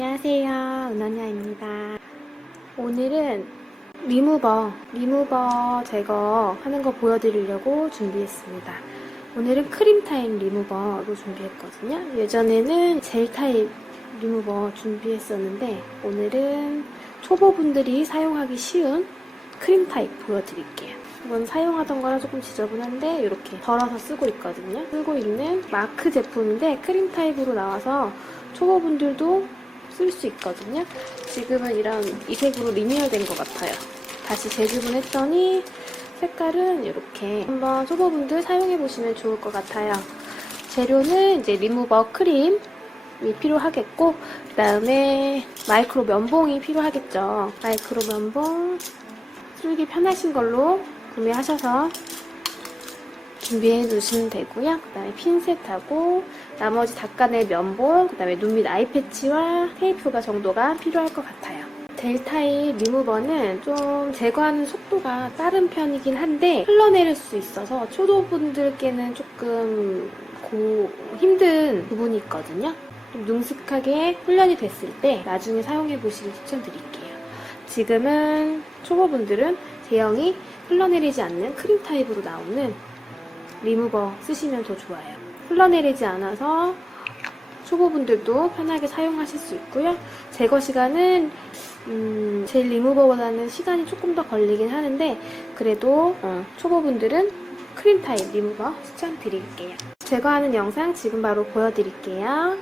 안녕하세요. 은하냐입니다. 오늘은 리무버, 리무버 제거하는 거 보여드리려고 준비했습니다. 오늘은 크림 타입 리무버로 준비했거든요. 예전에는 젤 타입 리무버 준비했었는데 오늘은 초보분들이 사용하기 쉬운 크림 타입 보여드릴게요. 이건 사용하던 거랑 조금 지저분한데 이렇게 덜어서 쓰고 있거든요. 쓰고 있는 마크 제품인데 크림 타입으로 나와서 초보분들도 쓸 수 있거든요. 지금은 이런 이 색으로 리뉴얼된 것 같아요. 다시 재주문했더니 색깔은 이렇게 한번 초보분들 사용해 보시면 좋을 것 같아요. 재료는 이제 리무버 크림이 필요하겠고 그 다음에 마이크로 면봉이 필요하겠죠. 마이크로 면봉 쓸기 편하신 걸로 구매하셔서 준비해 두시면 되고요. 그 다음에 핀셋하고 나머지 닦아낼 면봉, 그 다음에 눈 밑 아이 패치와 테이프가 정도가 필요할 것 같아요. 델타입 리무버는 좀 제거하는 속도가 빠른 편이긴 한데 흘러내릴 수 있어서 초보분들께는 조금 고, 힘든 부분이 있거든요. 좀 능숙하게 훈련이 됐을 때 나중에 사용해 보시길 추천드릴게요. 지금은 초보분들은 제형이 흘러내리지 않는 크림 타입으로 나오는 리무버 쓰시면 더 좋아요. 흘러내리지 않아서 초보분들도 편하게 사용하실 수 있고요. 제거 시간은 음, 젤 리무버보다는 시간이 조금 더 걸리긴 하는데 그래도 어, 초보분들은 크림 타입 리무버 추천드릴게요. 제거하는 영상 지금 바로 보여드릴게요.